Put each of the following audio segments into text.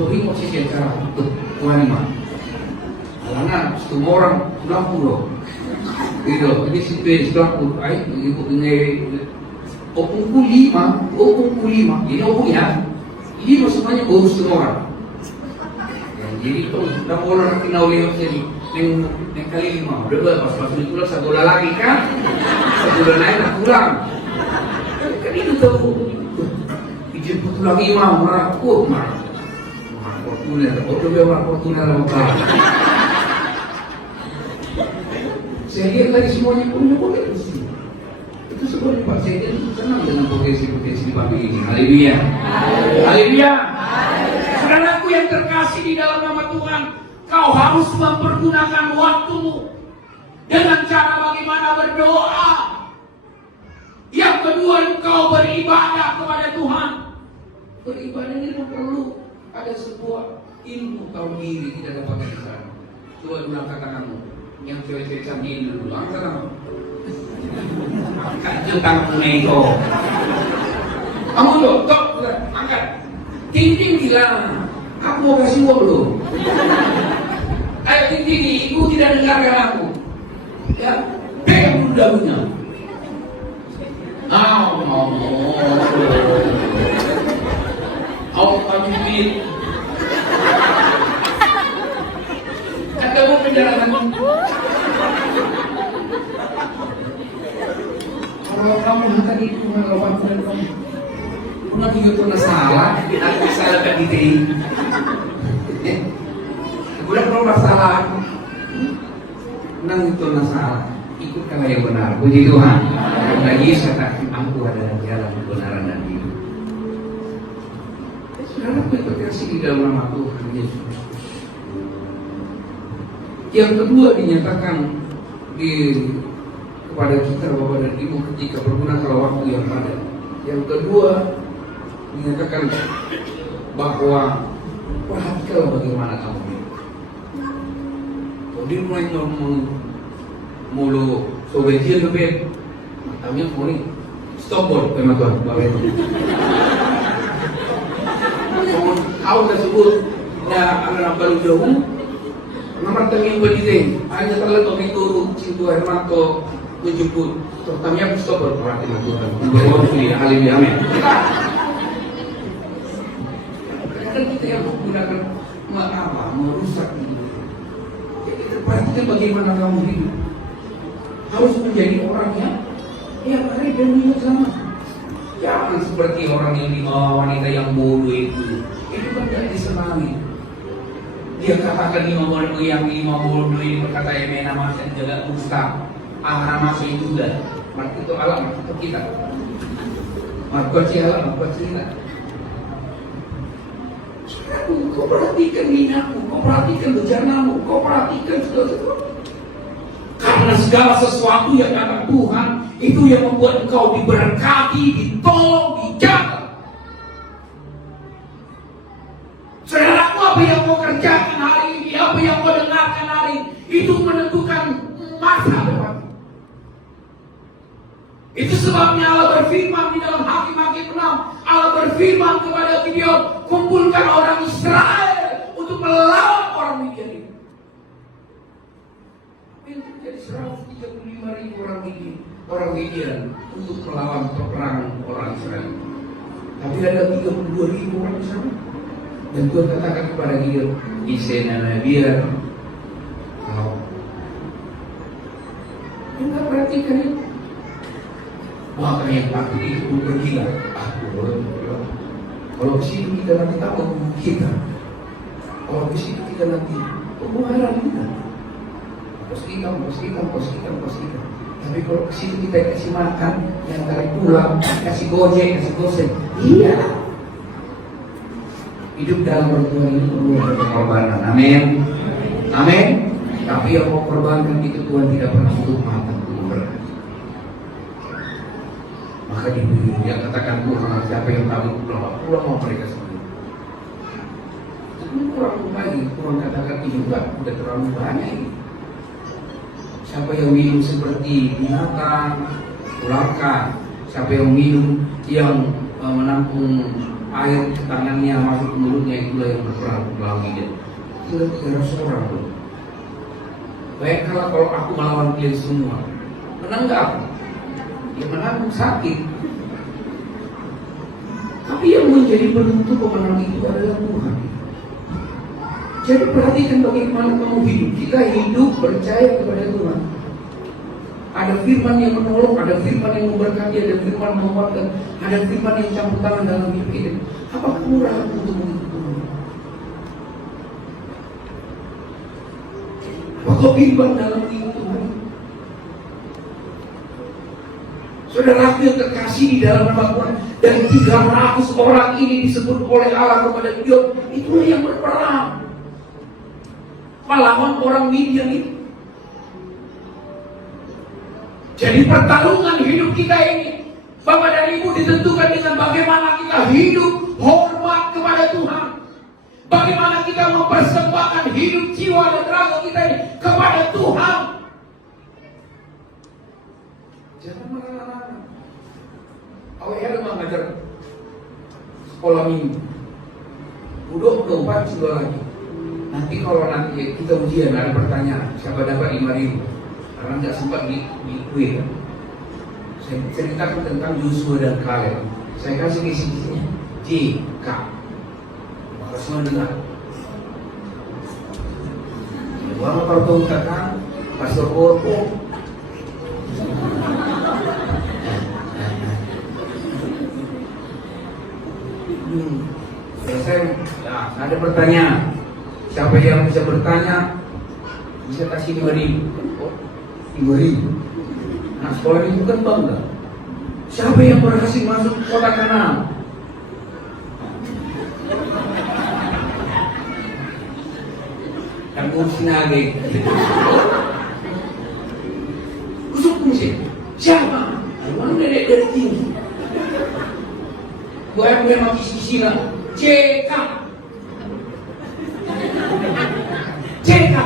Tuhin mo siya cara tuhan mah. Alangan semua orang pulang pulau. Gitu, ini situasi pulang ay ibu ini opung lima, ini opung ya. Ini semuanya urus semua orang. Jadi kalau dah orang kenal lewat sini, neng kali 5, udah pas pulang satu bulan lagi kan, sebulan lain nak pulang. Kan itu tahu, dijemput lagi marah Fortuner, Fortuner apa? Saya lihat lagi semuanya punya potensi. Itu sebab Pak Sekjen senang dengan potensi di pabrik ini. Haleluya. Haleluya. Saudaraku yang terkasih di dalam nama Tuhan, kau harus mempergunakan waktumu dengan cara bagaimana berdoa. Yang kedua, engkau beribadah kepada Tuhan. Beribadah ini perlu ada sebuah ilmu tahu diri tidak dapat di sana. Coba dulu angkat kamu, yang cewek-cewek canggih dulu, angkat kamu. Angkat tanganmu nego. Kamu dong, tok, angkat. Ting-ting bilang, aku mau kasih uang belum? Ayo ting-ting, ibu tidak dengarkan aku. Ya, pegang dulu daunnya. Kamu duit. Kan kamu penjarahan. Kalau kamu hantar itu melawan kamu. Pernah juga salah, aku salah kan diri. Udah kalau masalah, nang itu masalah, ikut kalau yang benar. Puji Tuhan. Karena Yesus kata, aku adalah jalan kebenaran dan hidup. Saudara berkreasi di dalam nama Tuhan Yesus. Yang kedua dinyatakan kepada kita Bapak dan Ibu ketika pergunakan waktu yang padat. Yang kedua dinyatakan bahwa perhatikanlah bagaimana kamu hidup. Kalau dia mulai ngomong mulu sobejian lebih, matanya mulai stopor sama Tuhan Bapak Ibu. Kau tersebut na anak baru jauh, nomor tengah berdiri, hanya terlalu turun cinta hermato menjemput, terutama stopor perhatian Tuhan. Untuk haleluya amin. Kadang kita yang menggunakan merusak itu. Jadi perhatikan bagaimana kamu hidup. Harus menjadi orang yang hari dan minggu sama. Jangan seperti orang yang di bawah wanita yang bodoh itu kan tidak disenangi. Dia katakan lima bodoh ini berkata emena masih jaga dusta. Masih itu dah. Maka itu alam itu kita. Maka alam kita. Kau perhatikan minyamu, kau perhatikan bejanamu, kau perhatikan segala-segala. Karena segala sesuatu yang datang Tuhan itu yang membuat engkau diberkati, ditolong, dijaga. Saudaraku, apa yang kau kerjakan hari ini, apa yang kau dengarkan hari ini, itu menentukan masa depan. Itu sebabnya Allah berfirman di dalam Hakim-Hakim 6. Allah berfirman kepada Gideon, kumpulkan orang Israel untuk melawan orang Midian itu. Yang terjadi 135.000 orang Midian untuk melawan perang orang Israel. Tapi ada 32.000 orang di sana. Dan Tuhan katakan kepada Gideon, Isena biar kau. Enggak perhatikan itu. Maka yang pasti itu bergila. Kalau ke sini kita nanti tahu kita. Kalau ke sini kita nanti pembuaran kita. Pos kita. Tapi kalau ke sini kita kasih makan, yang tarik pulang, kasih gojek, kasih gosen. Iya. Hidup dalam bertuhan ini perlu ada pengorbanan. Amin. Amin. Tapi yang mau korbankan itu Tuhan tidak pernah tutup mata untuk berkati. Maka dia katakan Tuhan, siapa yang tahu pulang mau mereka sendiri. Itu kurang baik, kurang katakan juga udah terlalu banyak. Siapa yang minum seperti binatang, pulangkan. Siapa yang minum yang menampung air ke tangannya masuk ke mulutnya, itulah yang berperang melalui dia. Itu 300 orang loh. Bayangkanlah kalau aku melawan kalian semua, menang nggak aku? Ya menang sakit. Tapi yang menjadi penentu pemenang itu adalah Tuhan. Jadi perhatikan bagaimana kamu hidup. Kita hidup percaya kepada Tuhan. Ada firman yang menolong, ada firman yang memberkati, ada firman menguatkan, ada firman yang campur tangan dalam hidup kita. Apa kurang untuk mengikuti Tuhan? Apa bimbang dalam hidup Tuhan? Saudaraku yang terkasih di dalam nama Tuhan, dan 300 orang ini disebut oleh Allah kepada Gideon, itulah yang berperang melawan orang Midian itu. Jadi pertarungan hidup kita ini, Bapak dan Ibu, ditentukan dengan bagaimana kita hidup hormat kepada Tuhan. Bagaimana kita mempersembahkan hidup, jiwa, dan raga kita ini kepada Tuhan. Jangan marah-marah. Awalnya mengajar sekolah minggu. Duduk keempat sudah lagi. Nanti kalau nanti kita ujian ada pertanyaan, siapa dapat 5.000? Karena nggak sempat di kuis kan. Saya ceritakan tentang Yosua dan Kaleb. Saya kasih kisi-kisinya JK. Maka semua dengar. Wah, kalau kau katakan Pastor Orpo. Saya ada pertanyaan. Siapa yang bisa bertanya bisa kasih 5.000. 5.000. Nah, sekolah itu kan bangga. Siapa yang berhasil masuk kota Kanaan? Dan kursi nage. Kusuk kursi. Siapa? Mana dari tinggi? Gue yang kisi-kisi lah. JK. JK.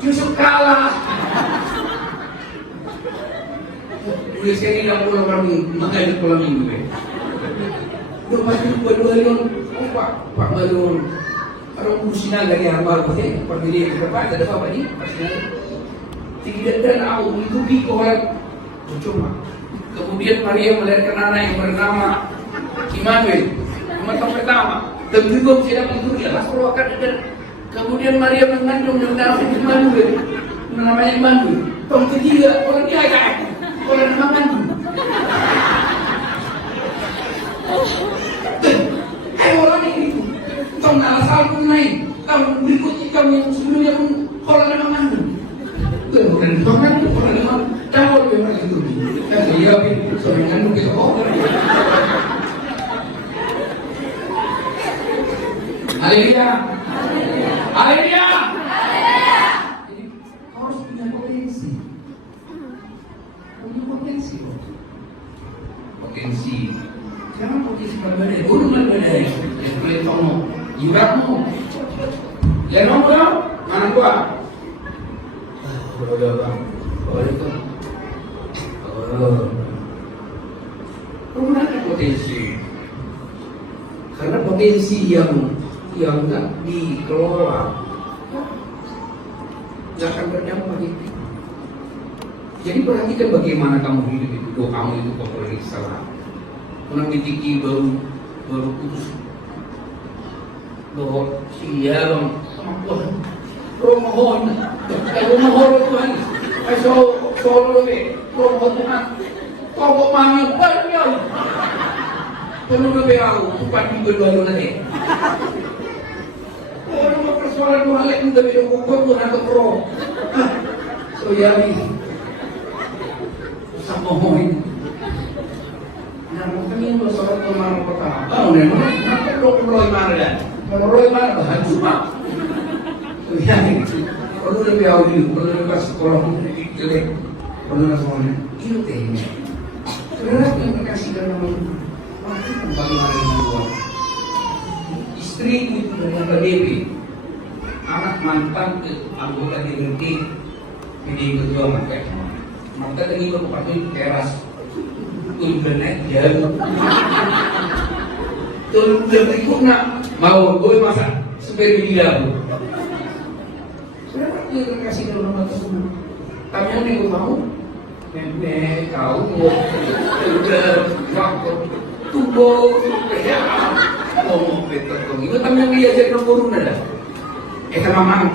Yusuf kalah. Udah saya tidak pulang kami, makanya pulang minggu. Dua pasti dua Balon, Pak Balon. Orang musina lagi hamba pasti pergi dia ke depan, ada apa ni? Pasti tidak dan aku mengikuti orang cuma. Kemudian Maria melahirkan anak yang bernama Immanuel, anak pertama. Dan juga tidak mengikuti alas perwakan dan kemudian Maria mengandung dengan nama Immanuel, namanya Immanuel. Tahun ketiga orang dia agak orang makan. Orang ini tahun asal pun naik, tahun berikutnya kamu yang sebelumnya pun orang makan. Orang makan, orang makan. Tahu memang itu. Saya yakin sebenarnya kita orang. Haleluya. Haleluya. Jadi harus punya potensi. Potensi. Jangan potensi berbeda. Urungan berbeda. Yang boleh tahu. Ibaratmu. Yang nomor mana gua? Udah bang. Boleh tuh. Menggunakan potensi. Karena potensi yang nggak dikelola nggak akan berdampak itu. Jadi perhatikan bagaimana kamu hidup itu, doamu itu kalau salah. Orang ditiki baru putus bahwa siang sama Tuhan. Romohon Tuhan. Solo lebih romohon Tuhan. Kau mami banyak. Penuh lebih aku, bukan di berdua nanti. Orang mau persoalan Tuhan lagi udah beda hukum Tuhan atau pro. So ya ini. Sama mohon. Nah, mungkin yang bersoal kemarin pertama. Oh, memang kenapa Roy mana dan? Kalau Roy mana bahan cuma. Ya, perlu lebih awal, perlu lebih sekolah jelek, perlu semuanya. Itu tehnya. Saudara yang terkasih dalam waktu bagaimana yang kedua. Istri itu ternyata Dewi, anak mantan anggota DPRD PDI Perjuangan kayak maka tadi berpatu teras udah naik jalan Tuh berikutnya mau gue masak supaya dia bu. Sudah dia kasih kalau nama tersebut. Tapi yang gue mau, kau mau udah waktu tubuh ya ngomong betul tuh. Itu tapi yang dia jadi nomor ada. Kita mama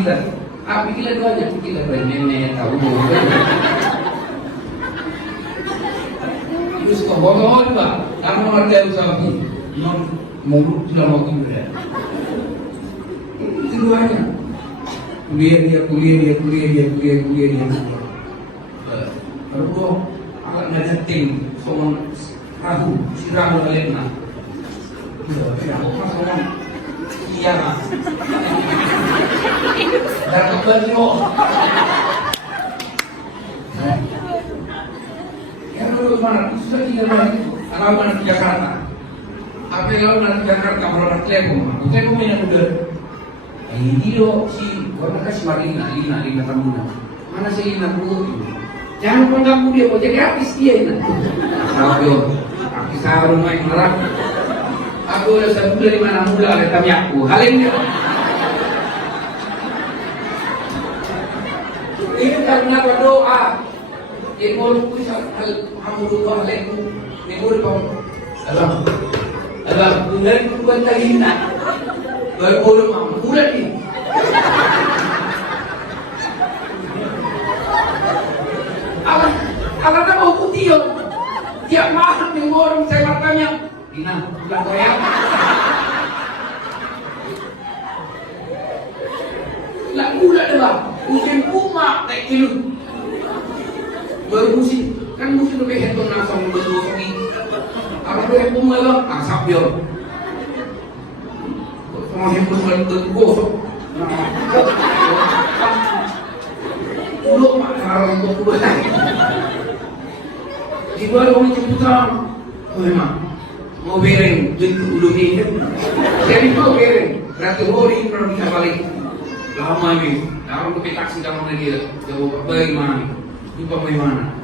kita. Apa kita dua aja kita nenek tahu mau. Terus kau bawa juga, kamu ngerti usaha ini, mulut tidak mau kuliah. Itu duanya. Kuliah dia. Kalau kau agak ngajatin, soal tahu, sirah balik nak. Aku masalah, iya nak. Dah kembali lo. Kalau mana sudah tidak mana itu, kalau mana di Jakarta, apa kalau mana di Jakarta kalau Telekom yang udah, ini lo si, karena kasih lina tamunya, mana sih lina dulu? Jangan lupa kamu dia, mau jadi artis dia ini. Aku sahur main merah. Aku udah sebut dari mana muda ada tamiaku, hal ini. Ini karena berdoa. Imul bisa alhamdulillah alaikum imul pun alam bulan buat tahina berbulu bulan ini ala mau putih tiap malam yang orang saya matanya dina bulan koyak lah bulan dah musim kumak naik kilo bermusim kan musim lebih hebat nasam bermusim ini apa boleh pemalas asap dia sama hebat bergosok uluk mak kalau untuk kuda di luar orang ceputan memang mau bereng jadi udah hidup jadi mau bereng berarti hari pernah bisa balik lama ini orang lebih taksi kamu lagi jauh bagaimana jumpa bagaimana?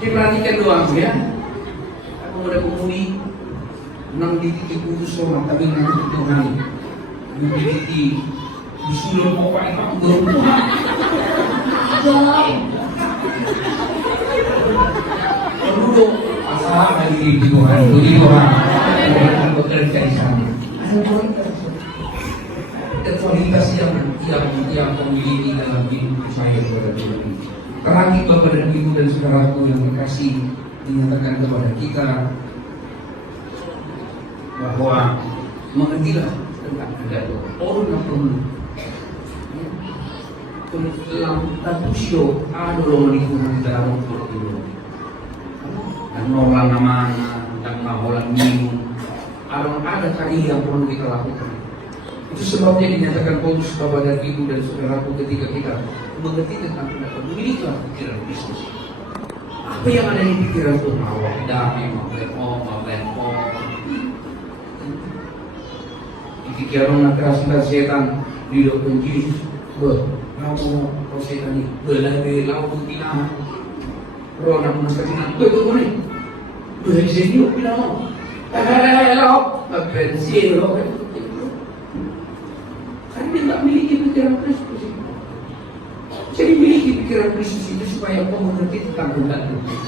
Diperhatikan doang ya. Aku ada penghuni 6 titik putus orang tapi nanti Tuhan di seluruh kota itu berubah. Dulu asal lagi di Tuhan, di Tuhan bekerja di sana. Kualitas yang memiliki dalam hidup saya kepada Tuhan. Terakhir Bapak dan Ibu dan saudaraku yang berkasih dinyatakan kepada kita bahwa mengertilah tentang kehendak Tuhan. Orang yang perlu dalam tapusyo ada orang lingkungan dalam Tuhan. Dan orang namanya dan orang minum ada kali yang perlu kita lakukan. Itu sebabnya dinyatakan Paulus kepada ibu dan saudaraku ketika kita mengerti tentang pendapat memilikilah pikiran Kristus. Apa yang ada di pikiran itu? Awak damai, mau di pikiran kerasukan setan di dokter Yesus. Kamu setan ini belai laut putih. Roh nak menasihkan betul ni. Berisi dia bilang, hello, berisi lo. Dia tak memiliki pikiran Kristus. Jadi memiliki pikiran Kristus itu supaya kau mengerti tentang kehendak Tuhan.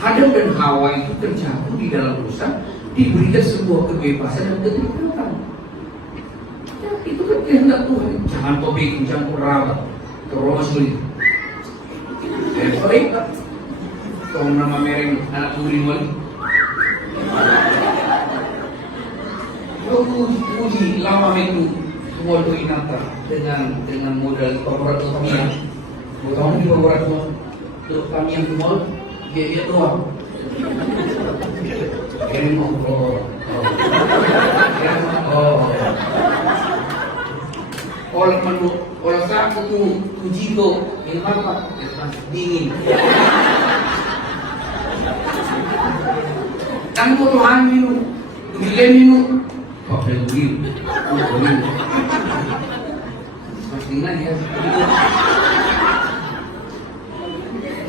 Adam dan Hawa itu terjatuh di dalam dosa, diberikan sebuah kebebasan dan keterikatan. Ya, itu kan kehendak Tuhan. Jangan kau bikin campur rawat, terus sulit. Baik, kau nama mereng anak murid wali. Kau uji lama itu. Modal inata dengan modal korporat Tamiya. Kamu di korporat Tamiya mall dia doang. Kirim Kalau satu tuh jiko yang apa? Dingin. Kamu Tuhan minum, bila minum. Pakai duit, pastinya dia.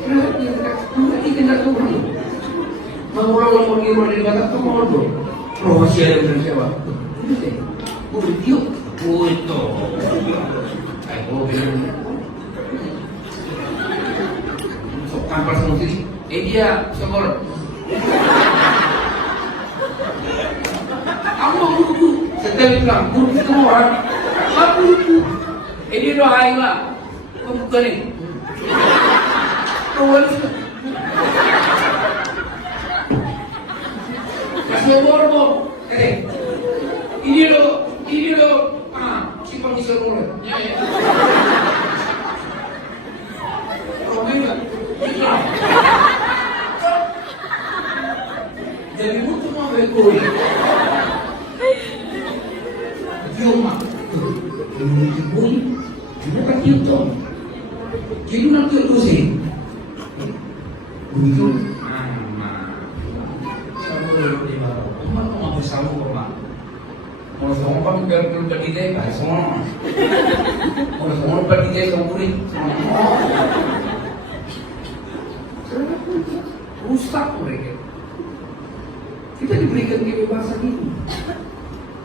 Kenapa tidak Tuhan? Mengulur-ulur di rumah di Batak itu mau dong. Rahasia dengan siapa? Oh, itu. Oh, itu. Ayo, bilang. Sok tampar sama sini. Dia, sokor. Aku mau guru. Setelah bilang, guru itu orang. Apa guru? Dia doain lah. Kamu bukan ini. Kau harus. Kasih borbo, ini lo, si pengisir mulai. Romenya, jadi butuh mau berkoi. Cuma, berkoi, cuma kan itu, jadi nanti lusi, begitu. Sama Pak. Kalau semua Pak biar berdikai, kan semua. Kalau semua berdikai sempurna, rusak mereka. Kita diberikan kebebasan ini,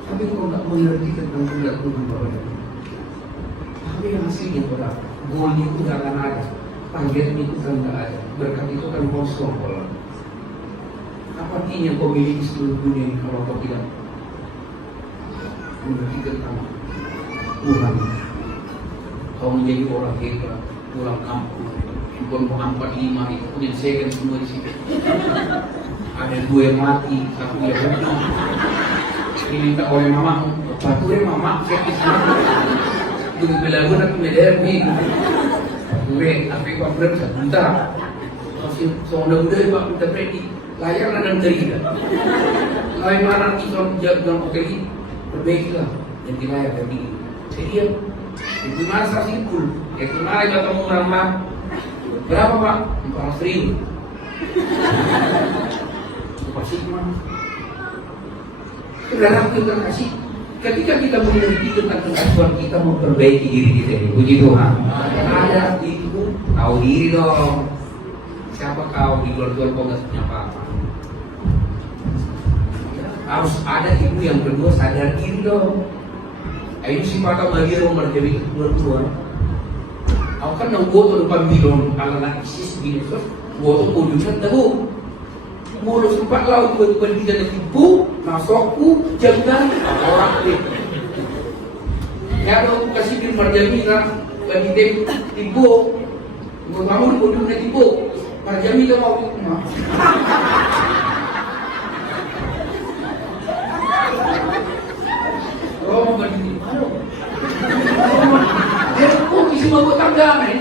tapi kalau nggak mengerti tentang tidak berubah. Tapi yang aslinya berapa? Gol itu nggak akan ada, target itu kan nggak ada, berkat itu kan kosong bola. Apa artinya kau miliki seluruh dunia ini kalau kau tidak mengerti tentang Tuhan? Kau menjadi orang hebat, orang kampung, bukan 45 itu menyelesaikan semua di sini. Ada 2 yang mati, 1 yang bunuh. Ini minta oleh mama, batu deh mama, saya di sana. Dulu belagu nak medar ni, gue, tapi kau belum sebentar. Masih seorang muda pak kita ready. Layar dan cerita. Lain mana kita jangan oke perbaikilah yang di layar tadi. Jadi itu masa simpul. Itu mana ketemu orang mah berapa Pak? 400.000. Pasti mana? Dalam kita kasih. Ketika kita mengerti tentang kemampuan kita memperbaiki diri kita ini, puji Tuhan. Ada itu tahu diri dong. Siapa kau di luar-luar kau nggak punya apa-apa? Harus ada ibu yang kedua sadar diri dong. Ayo si patah bagi nomor jadi keluar. Aku kan nang goto depan bilon ala nak isis gini terus goto ujungnya tahu. Mulu sempat laut tiba-tiba kita nak tipu, masukku jangan orang ni. Ya dong kasih bil marjamina bagi tipu. Kamu ujungnya tipu. Marjamina mau kemana? Oh, mau berdiri. Kok isi mau tangganan?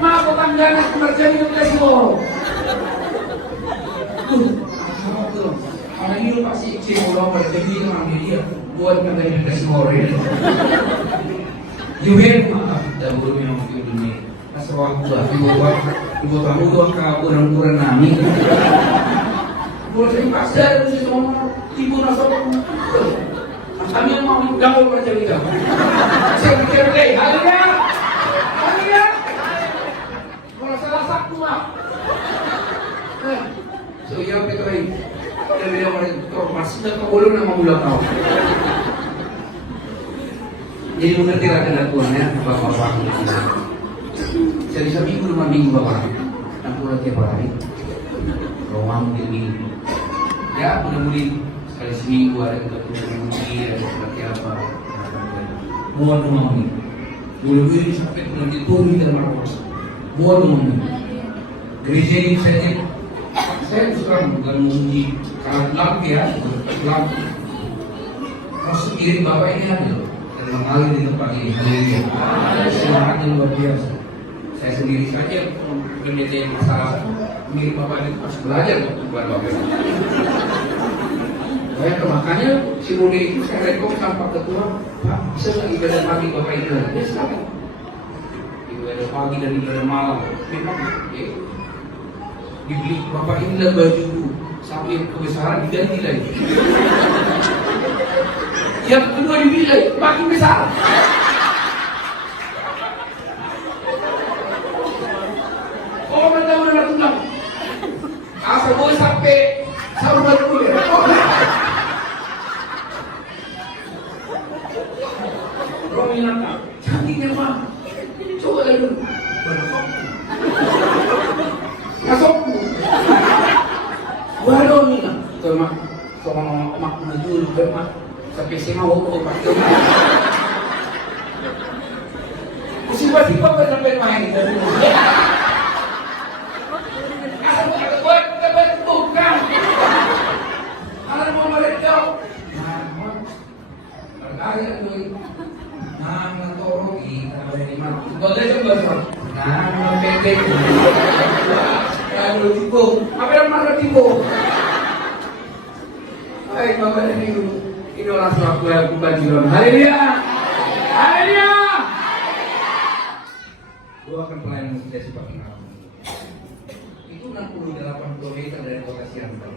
Mau tangganan kemerjani itu kasih orang. Karena ini pasti isi orang berjadi dengan dia buat mengenai kasih orang. Juhir maaf dan berminum di dunia. Asal waktu ibu kamu tuh kabur-kaburan nami. Boleh saya pasar itu semua. Ibu nasa kami yang mau gaul bercerita. Saya pikir halinya, kalau salah satu mah. So yang petrai, dia bilang kau masih tak boleh nama mula kau. Jadi mengerti rakyat Tuhan ya, bapak-bapak. Jadi seminggu 2 minggu bapak, 60 tiap hari. Ruang di ya mudah-mudahan sekali seminggu ada kita punya menguji ada seperti apa mohon rumah ini mudah-mudahan sampai nanti turun dalam marwah mohon rumah ini gereja ini saya sekarang bukan menguji karena lampu ya lampu maksud diri bapak ini ada dan mengalir di tempat ini haleluya semangat yang luar biasa saya sendiri saja pendeta yang masalah mirip bapak itu harus belajar bukan bapak makanya si Rudi itu saya rekom tanpa ketua Pak bisa nggak ibadah pagi bapak itu bisa ibadah pagi dan ibadah malam memang dibeli bapak ini lah baju sampai kebesaran diganti lagi yang kedua dibeli makin besar oh benar-benar tunggang Sama baru ya. Rominata, cantiknya mah. Coba lihat dulu. Masuk. Waduh nih, tuh mak, sama mak maju juga mak. Sampai sih mau mak. Tiba-tiba kan sampai main. Bukan. Kalau mau mereka, kaya tuh. Nah, torogi, ada di mana? Boleh coba soal. Nah, pendek. Kalau tipu, apa yang mana tipu? Baik, bapak dan ibu, inilah suatu yang bukan jiran. Haleluya, haleluya. Gua akan pelayan musik dari Pak Kenal. Itu 68 km dari kota Siantar.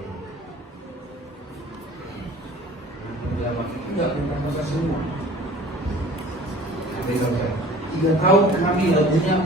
68 itu nggak bukan kota semua. 3 tahun kami lagunya